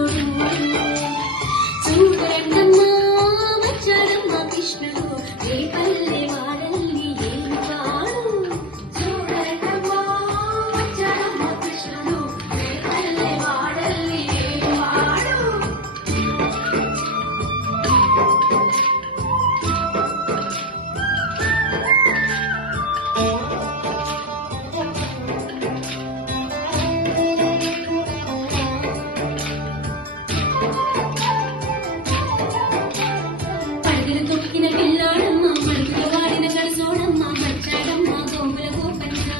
పిల్లోడు చూడండమ్మా వచ్చాడమ్మా కృష్ణుడు ఏ పల్లె వాడల్ని ఏమి వాడు చూడండమ్మా వచ్చాడమ్మా కృష్ణుడు ఏ పల్లె వాడల్ని ఏమి వాడు తొక్కిన పిల్లాడమ్మ మడుగుల వాడిన కడసోడమ్మ వచ్చాడమ్మ గోగుల గోపన్న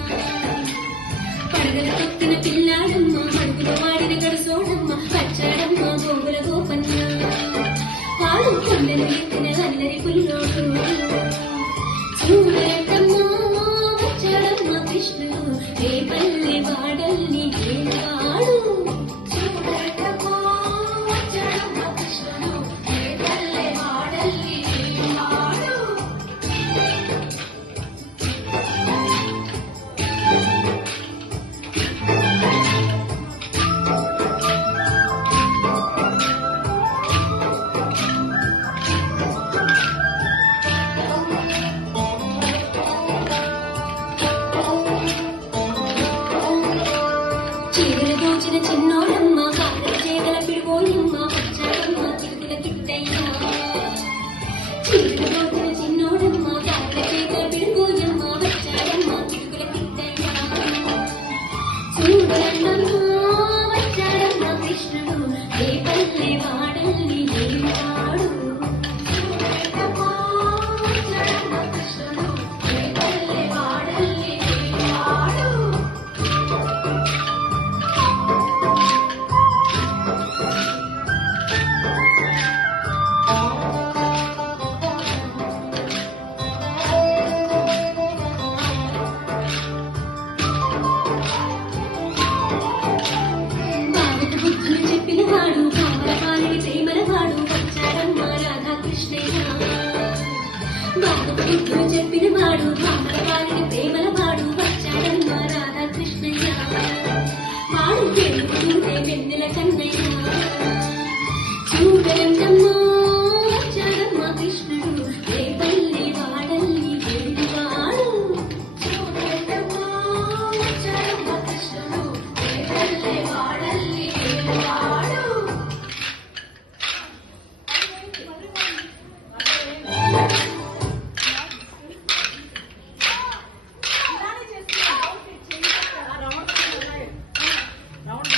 పడగలు తొక్కిన పిల్లాడమ్మ మడుగుల వాడిన కడసోడమ్మ వచ్చాడమ్మ గోగుల గోపన్న వాడు కొండలు ఎత్తిన అల్లరి పుల్లోడు చూడటమ్మా వచ్చాడమ్మ కృష్ణుడు ఏ పల్లె వాడల్ని వాడు చూడటమ్మా వచ్చాడమ్మ కృష్ణుడు ఏ పల్లె వాడల్ని చీరలు దోచిన చిన్నోడమ్మ కాళ్ళ చేగల పిడిపోయమ్మ వచ్చాడమ్మ చిరుకుల కిట్టయ్య చీరలు దోచిన చిన్నోడమ్మ కాళ్ళ చేగల పిడిపోయమ్మ వచ్చాడమ్మ చిరుకుల కిట్టయ్య చూడమ్మా వచ్చాడమ్మ కృష్ణుడు ఏ పల్లె వాడల్ని వాడు చూడమ్మా వచ్చాడమ్మ కృష్ణుడు ఏ పల్లె వాడల్ని వాడు బుద్ధులు చెప్పిన వాడు భావపాలని ప్రేమల వాడు వచ్చాడమ్మ రాధాకృష్ణయ్య బాబుకు బుద్ధులు చెప్పిన వాడు భావపాలని ప్రేమల వాడు వచ్చాడమ్మ రాధాకృష్ణయ్య వాడు పెరుగుతుంటే వెన్నెల కన్నయ్య చూడండమ్మా వచ్చాడమ్మ కృష్ణుడు ఏ పల్లి వాడల్ని వాడు చూడండమ్మా వచ్చాడమ్మ కృష్ణుడు ఏ పల్లి వాడల్ని వాడు రౌండ్